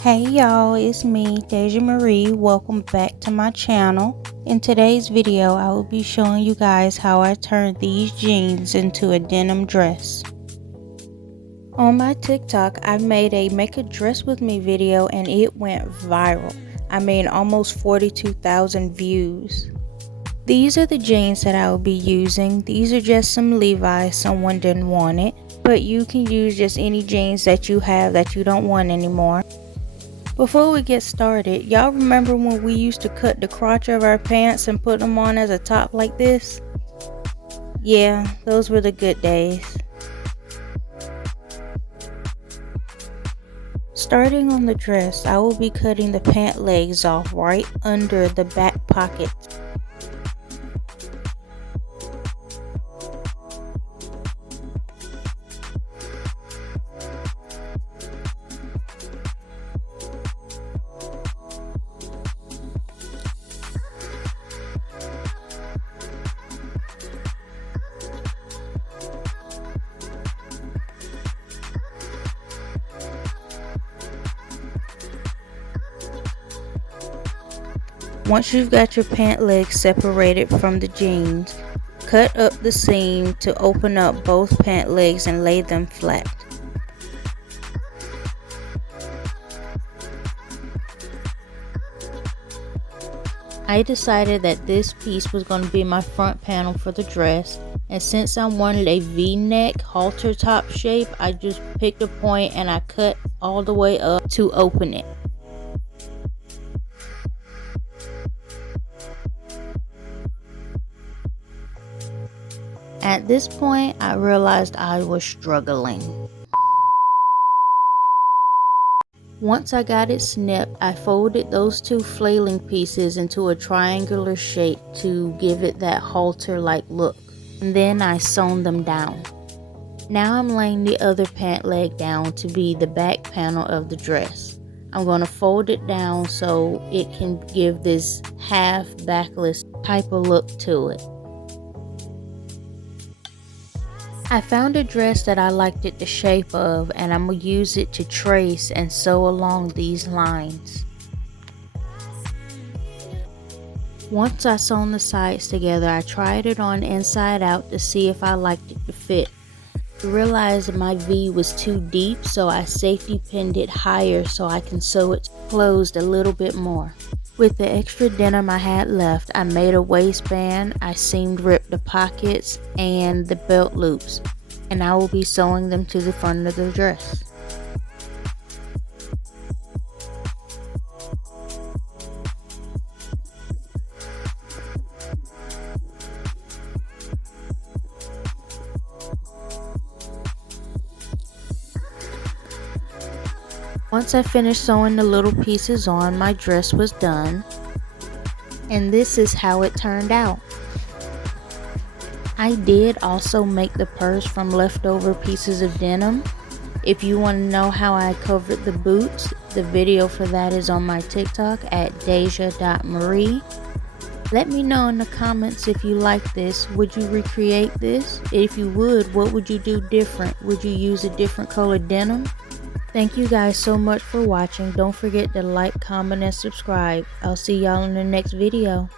Hey y'all, it's me, Deja Marie. Welcome back to my channel. In today's video, I will be showing you guys how I turned these jeans into a denim dress. On my TikTok, I made a make a dress with me video and it went viral. I mean, almost 42,000 views. These are the jeans that I will be using. These are just some Levi's, someone didn't want it. But you can use just any jeans that you have that you don't want anymore. Before we get started, y'all remember when we used to cut the crotch of our pants and put them on as a top like this? Yeah, those were the good days. Starting on the dress, I will be cutting the pant legs off right under the back pocket. Once you've got your pant legs separated from the jeans, cut up the seam to open up both pant legs and lay them flat. I decided that this piece was going to be my front panel for the dress, and since I wanted a V-neck halter top shape, I just picked a point and I cut all the way up to open it. At this point, I realized I was struggling. Once I got it snipped, I folded those two flailing pieces into a triangular shape to give it that halter-like look. And then I sewn them down. Now I'm laying the other pant leg down to be the back panel of the dress. I'm going to fold it down so it can give this half backless type of look to it. I found a dress that I liked the shape of, and I'm going to use it to trace and sew along these lines. Once I sewn the sides together, I tried it on inside out to see if I liked it to fit. I realized my V was too deep, so I safety pinned it higher so I can sew it closed a little bit more. With the extra denim I had left, I made a waistband, I seamed ripped the pockets and the belt loops, and I will be sewing them to the front of the dress. Once I finished sewing the little pieces on, my dress was done, and this is how it turned out. I did also make the purse from leftover pieces of denim. If you want to know how I covered the boots, the video for that is on my TikTok at deja.marie. Let me know in the comments if you like this. Would you recreate this? If you would, what would you do different? Would you use a different color denim? Thank you guys so much for watching. Don't forget to like, comment, and subscribe. I'll see y'all in the next video.